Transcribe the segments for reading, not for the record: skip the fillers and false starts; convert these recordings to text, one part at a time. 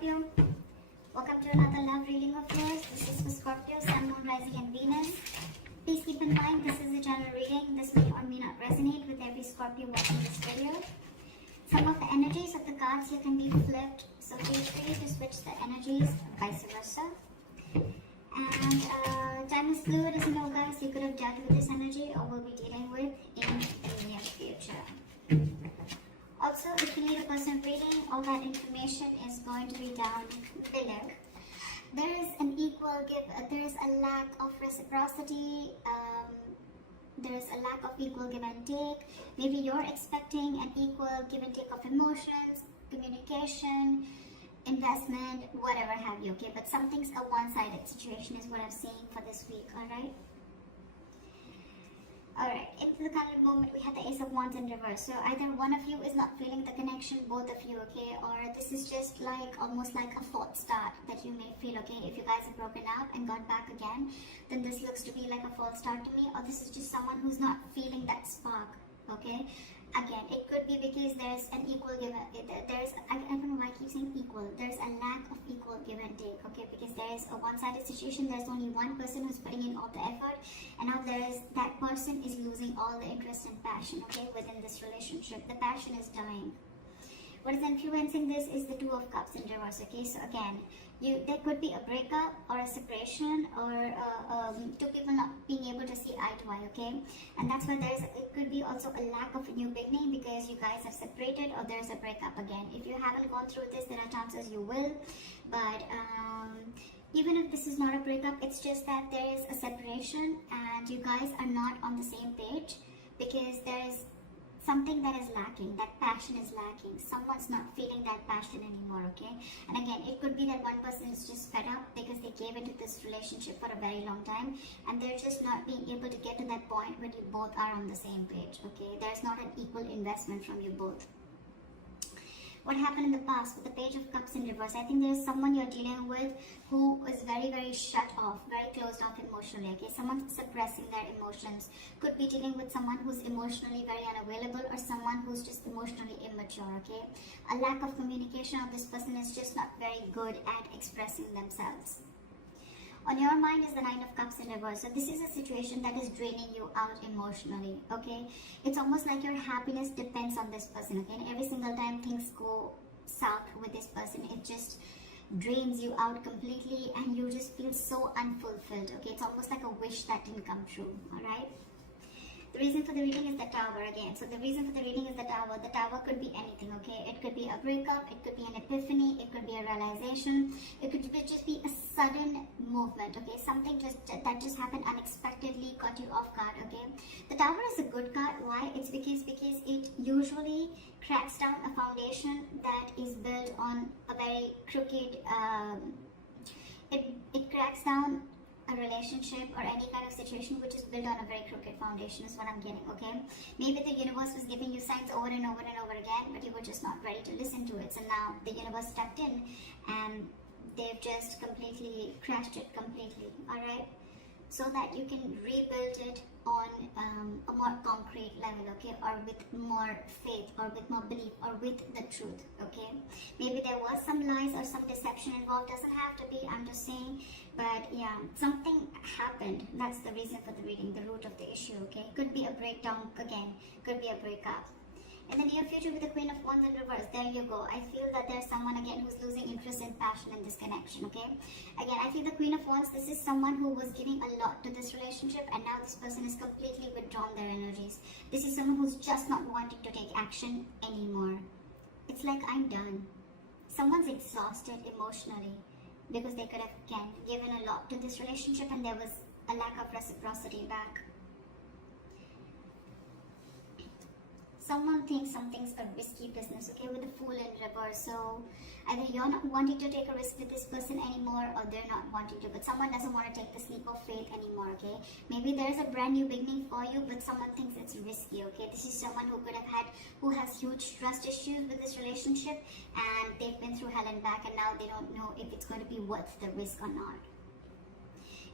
Scorpio. Welcome to another love reading of yours. This is for Scorpio, Sun, Moon, Rising and Venus. Please keep in mind this is a general reading. This may or may not resonate with every Scorpio watching this video. Some of the energies of the cards here can be flipped, so feel free to switch the energies, vice versa. And time is fluid, as you know, guys. You could have dealt with this energy or will be dealing with in the near future. Also, if you need a personal reading, all that information is going to be down below. There is an equal give, there is a lack of reciprocity, there is a lack of equal give and take. Maybe you're expecting an equal give and take of emotions, communication, investment, whatever have you, okay? But something's a one-sided situation is what I'm seeing for this week, alright? Alright, into the current moment, we have the Ace of Wands in reverse. So either one of you is not feeling the connection, both of you, okay? Or this is just like, almost like a fourth start that you may feel, okay? If you guys have broken up and got back again, then this looks to be like a false start to me. Or this is just someone who's not feeling that spark, okay? Again, it could be because there's an equal give and I don't know why I keep saying equal. There's a lack of equal give and take, okay? Because there is a one-sided situation. There's only one person who's putting in all the effort, and now that person is losing all the interest and passion, okay, within this relationship. The passion is dying. What is influencing this is the Two of Cups in reverse, okay? So again, there could be a breakup or a separation or two people not being able to see eye to eye, okay? And that's why it could be also a lack of a new beginning because you guys have separated or there's a breakup again. If you haven't gone through this, there are chances you will. But even if this is not a breakup, it's just that there is a separation and you guys are not on the same page because there is something that is lacking, that passion is lacking. Someone's not feeling that passion anymore, okay? And again, it could be that one person is just fed up because they gave into this relationship for a very long time and they're just not being able to get to that point where you both are on the same page, okay? There's not an equal investment from you both. What happened in the past with the Page of Cups in reverse? I think there's someone you're dealing with who is very, very shut off, very closed off emotionally, okay? Someone suppressing their emotions. Could be dealing with someone who's emotionally very unavailable or someone who's just emotionally immature, okay? A lack of communication of this person is just not very good at expressing themselves. On your mind is the Nine of Cups in reverse. So this is a situation that is draining you out emotionally, okay? It's almost like your happiness depends on this person, okay? And every single time things go south with this person, it just drains you out completely and you just feel so unfulfilled, okay? It's almost like a wish that didn't come true, alright? The reason for the reading is the Tower again. So the reason for the reading is the Tower. The Tower could be anything, okay? It could be a breakup, it could be an epiphany, it could be a realization, it could just be a sudden movement, okay? Something that just happened unexpectedly, caught you off guard, okay? The Tower is a good card. Why? It's because it usually cracks down a foundation that is built on a very crooked, it cracks down a relationship or any kind of situation which is built on a very crooked foundation is what I'm getting, okay? Maybe the universe was giving you signs over and over and over again, but you were just not ready to listen to it. So now the universe stepped in and they've just completely crashed it completely, alright? So that you can rebuild it on a more concrete level, okay? Or with more faith or with more belief or with the truth, okay? Maybe there was some lies or some deception involved. Doesn't have to be, I'm just saying. But yeah, something happened. That's the reason for the reading, the root of the issue, okay? Could be a breakdown again, could be a breakup. In the near future with the Queen of Wands in reverse, there you go. I feel that there's someone again who's losing interest and passion in this connection, okay? Again, I feel the Queen of Wands, this is someone who was giving a lot to this relationship and now this person is completely withdrawn their energies. This is someone who's just not wanting to take action anymore. It's like, I'm done. Someone's exhausted emotionally because they could have, again, given a lot to this relationship and there was a lack of reciprocity back. Someone thinks something's a risky business, okay, with the Fool in reverse. So either you're not wanting to take a risk with this person anymore or they're not wanting to, but someone doesn't want to take the leap of faith anymore, okay? Maybe there's a brand new beginning for you, but someone thinks it's risky, okay? This is someone who has huge trust issues with this relationship and they've been through hell and back and now they don't know if it's going to be worth the risk or not.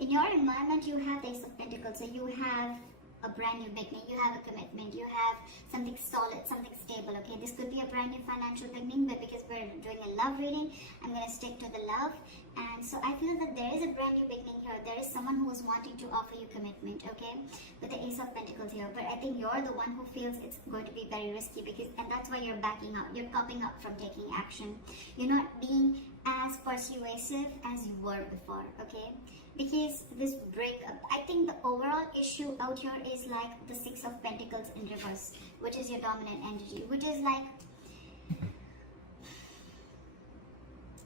In your environment, you have the Ace of Pentacles, so you have a brand new beginning. You have a commitment. You have something solid, something stable. Okay, this could be a brand new financial beginning, but because we're doing a love reading, I'm gonna stick to the love. And so I feel that there is a brand new beginning here. There is someone who is wanting to offer you commitment. Okay, with the Ace of Pentacles here. But I think you're the one who feels it's going to be very risky, and that's why you're backing out. You're copping up from taking action. You're not being as persuasive as you were before. Okay. Because this breakup, I think the overall issue out here is like the Six of Pentacles in reverse, which is your dominant energy, which is like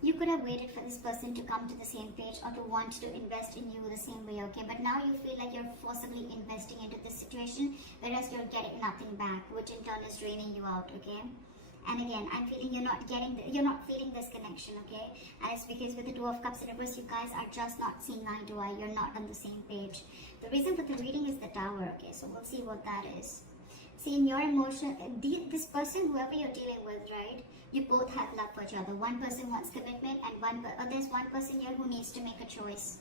you could have waited for this person to come to the same page or to want to invest in you the same way, okay? But now you feel like you're forcibly investing into this situation, whereas you're getting nothing back, which in turn is draining you out, okay? And again, I'm feeling you're not feeling this connection, okay? And it's because with the Two of Cups in reverse, you guys are just not seeing eye to eye. You're not on the same page. The reason for the reading is the Tower, okay? So we'll see what that is. See, in your emotion, this person, whoever you're dealing with, right? You both have love for each other. One person wants commitment, and there's one person here who needs to make a choice.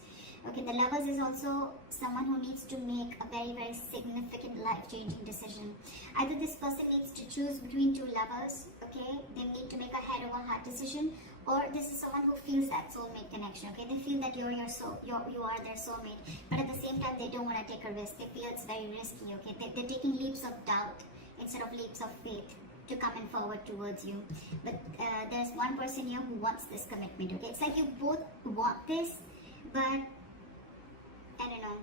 Okay, the Lovers is also someone who needs to make a very, very significant life-changing decision. Either this person needs to choose between two lovers, okay? They need to make a head-over-heart decision, or this is someone who feels that soulmate connection, okay? They feel that you are their soulmate, but at the same time, they don't want to take a risk. They feel it's very risky, okay? They're taking leaps of doubt instead of leaps of faith to come in forward towards you. But there's one person here who wants this commitment, okay? It's like you both want this, but I don't know.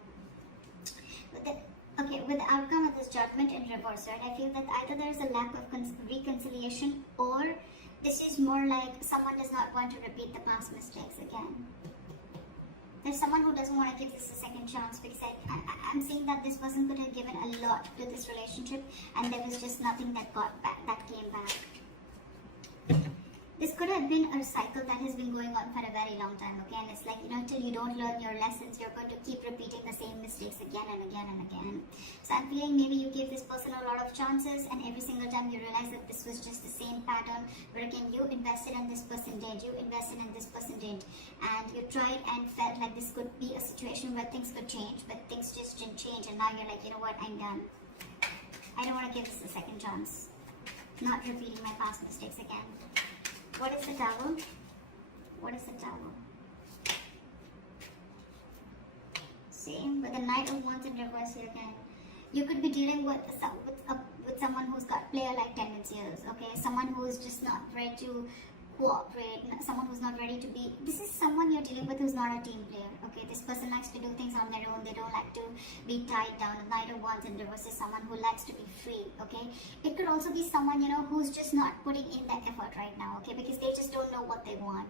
With the outcome of this Judgment in reverse, right? I feel that either there's a lack of reconciliation, or this is more like someone does not want to repeat the past mistakes again. There's someone who doesn't want to give this a second chance, because I'm seeing that this person could have given a lot to this relationship, and there was just nothing that came back. This could have been a cycle that has been going on for a very long time, okay? And it's like, till you don't learn your lessons, you're going to keep repeating the same mistakes again and again and again. So I'm feeling maybe you gave this person a lot of chances, and every single time you realize that this was just the same pattern, where again, you invested and this person did, you invested and this person did, and you tried and felt like this could be a situation where things could change, but things just didn't change, and now you're like, you know what, I'm done. I don't want to give this a second chance. Not repeating my past mistakes again. What is the Tower? What is the Tower? See, with the Knight of Wands in reverse here again. You could be dealing with someone who's got player-like tendencies, okay? Someone who is just not ready to cooperate, someone who's not ready to be... This is someone you're dealing with who's not a team player, okay? This person likes to do things on their own. They don't like to be tied down. The Knight of Wands in reverse is someone who likes to be free, okay? It could also be someone, who's just not putting in that effort right now, okay? Because they just don't know what they want,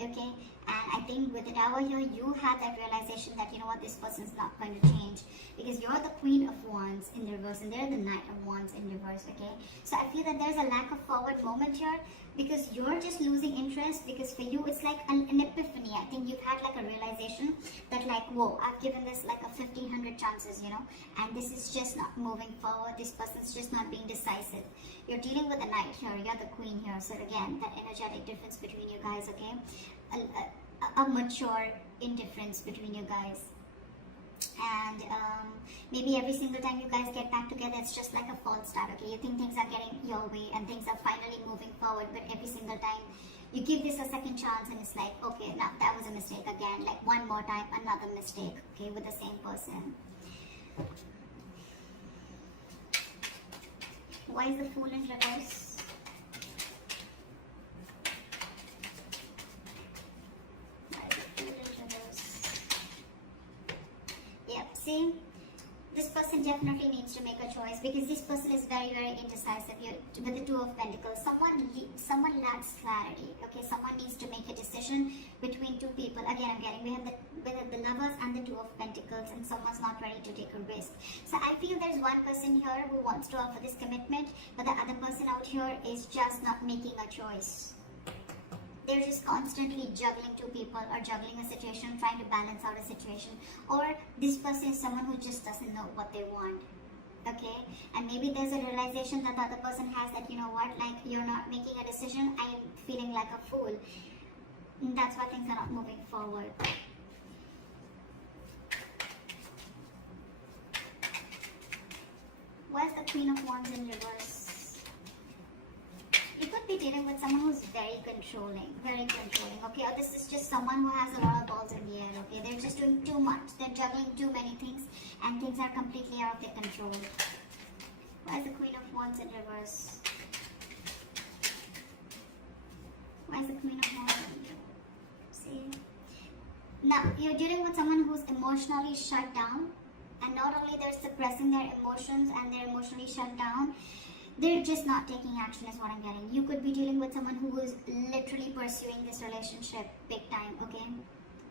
okay? And I think with the Tower here, you had that realization that, this person's not going to change, because you're the Queen of Wands in reverse and they're the Knight of Wands in reverse, okay? So I feel that there's a lack of forward moment here, because you're just losing interest, because for you it's like an epiphany. I think you've had like a realization that like, whoa, I've given this like a 1,500 chances, and this is just not moving forward. This person's just not being decisive. You're dealing with a Knight here, you're the Queen here. So again, that energetic difference between you guys, okay? A mature indifference between you guys. And maybe every single time you guys get back together, it's just like a false start, okay? You think things are getting your way and things are finally moving forward, but every single time you give this a second chance and it's like, okay, now that was a mistake again, like one more time, another mistake, okay, with the same person. Why is the Fool in reverse? See, this person definitely needs to make a choice, because this person is very, very indecisive here with the Two of Pentacles. Someone lacks clarity, okay? Someone needs to make a decision between two people. Again, we have the Lovers and the Two of Pentacles, and someone's not ready to take a risk. So I feel there's one person here who wants to offer this commitment, but the other person out here is just not making a choice. They're just constantly juggling two people, or juggling a situation, trying to balance out a situation. Or this person is someone who just doesn't know what they want, okay? And maybe there's a realization that the other person has that, like, you're not making a decision, I am feeling like a fool. And that's why things are not moving forward. Where's the Queen of Wands in reverse? You could be dealing with someone who's very controlling, okay? Or this is just someone who has a lot of balls in the air, okay? They're just doing too much, they're juggling too many things, and things are completely out of their control. Where's the Queen of Wands in reverse? Where's the Queen of Wands in reverse? See? Now, you're dealing with someone who's emotionally shut down, and not only they're suppressing their emotions and they're emotionally shut down, they're just not taking action is what I'm getting. You could be dealing with someone who is literally pursuing this relationship big time, okay?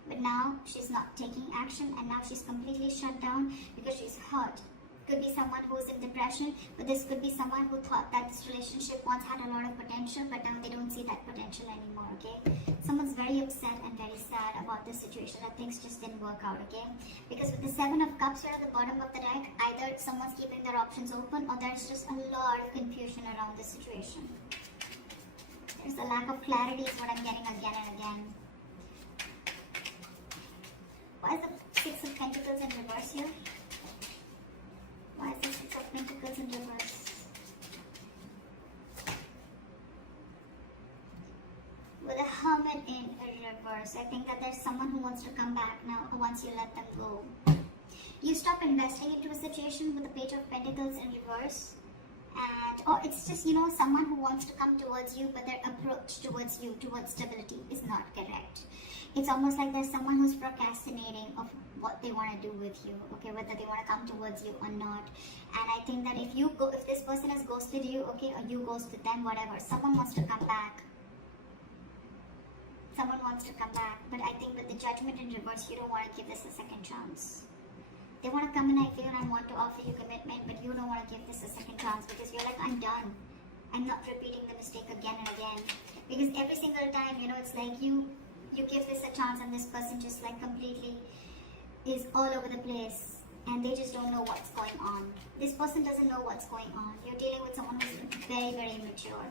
But now she's not taking action, and now she's completely shut down because she's hurt. Could be someone who's in depression, but this could be someone who thought that this relationship once had a lot of potential, but now they don't see that potential anymore, okay? Someone's very upset and very sad about this situation, that things just didn't work out, okay? Because with the Seven of Cups here at the bottom of the deck, either someone's keeping their options open, or there's just a lot of confusion around the situation. There's a lack of clarity is what I'm getting again and again. Why is the Six of Pentacles in reverse here? Why is the Six of Pentacles in reverse? With a Hermit in reverse, I think that there's someone who wants to come back now once you let them go. You stop investing into a situation with the Page of Pentacles in reverse, and or it's just, you know, someone who wants to come towards you, but their approach towards you, towards stability, is not correct. It's almost like there's someone who's procrastinating of what they want to do with you, okay, whether they want to come towards you or not. And I think that if this person has ghosted you, okay, or you ghosted them, whatever, someone wants to come back. Someone wants to come back, but I think with the Judgment in reverse, you don't want to give this a second chance. They want to come in, I feel, and want to offer you commitment, but you don't want to give this a second chance because you're like, I'm done. I'm not repeating the mistake again and again. Because every single time, you know, it's like you give this a chance and this person just like completely is all over the place and they just don't know what's going on. This person doesn't know what's going on. You're dealing with someone who's very, very immature.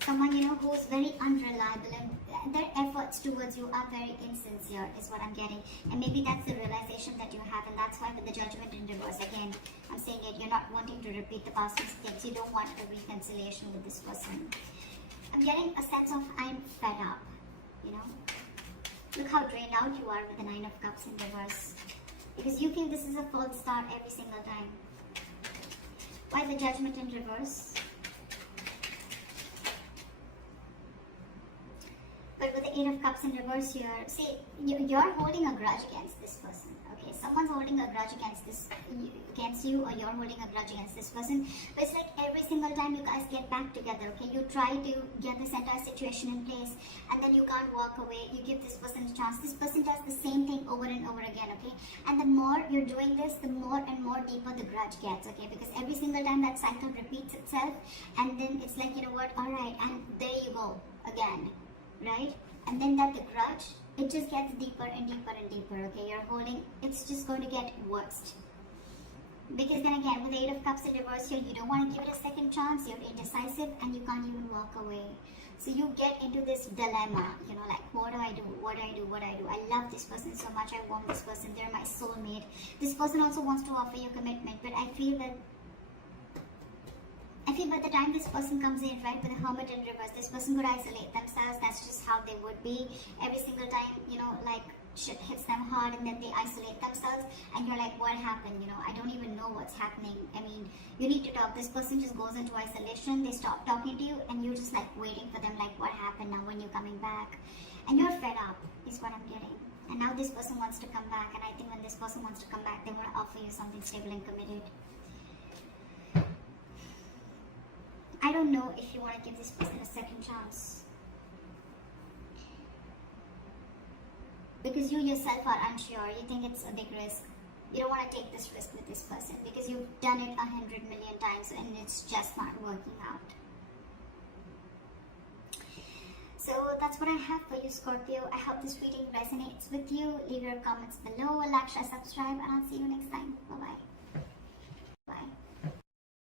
Someone, you know, who's very unreliable, and their efforts towards you are very insincere is what I'm getting. And maybe that's the realization that you have, and that's why with the Judgment in reverse, again, I'm saying it, you're not wanting to repeat the past mistakes. You don't want a reconciliation with this person. I'm getting a sense of I'm fed up, you know. Look how drained out you are with the Nine of Cups in reverse. Because you feel this is a false start every single time. Why the Judgment in reverse? But with the Eight of Cups in reverse here, see, you're holding a grudge against this person, okay? Someone's holding a grudge against you, or you're holding a grudge against this person. But it's like every single time you guys get back together, okay? You try to get this entire situation in place, and then you can't walk away. You give this person a chance. This person does the same thing over and over again, okay? And the more you're doing this, the more and more deeper the grudge gets, okay? Because every single time that cycle repeats itself, and then it's like, you know what, alright, and there you go, again. Right? And then that the grudge, it just gets deeper and deeper and deeper, okay? You're holding, it's just going to get worse. Because then again, with the Eight of Cups in reverse here, you don't want to give it a second chance, you're indecisive, and you can't even walk away. So you get into this dilemma, you know, like, what do I do? What do I do? What do I do? I love this person so much, I want this person, they're my soulmate. This person also wants to offer you commitment, but I feel by the time this person comes in, right, with the Hermit in reverse, this person would isolate themselves. That's just how they would be. Every single time, you know, like, shit hits them hard and then they isolate themselves. And you're like, what happened? You know, I don't even know what's happening. I mean, you need to talk. This person just goes into isolation. They stop talking to you and you're just like waiting for them, like, what happened now? When you're coming back? And you're fed up, is what I'm getting. And now this person wants to come back. And I think when this person wants to come back, they want to offer you something stable and committed. I don't know if you want to give this person a second chance. Because you yourself are unsure. You think it's a big risk. You don't want to take this risk with this person because you've done it 100 million times and it's just not working out. So that's what I have for you, Scorpio. I hope this reading resonates with you. Leave your comments below, like, share, subscribe, and I'll see you next time. Bye-bye.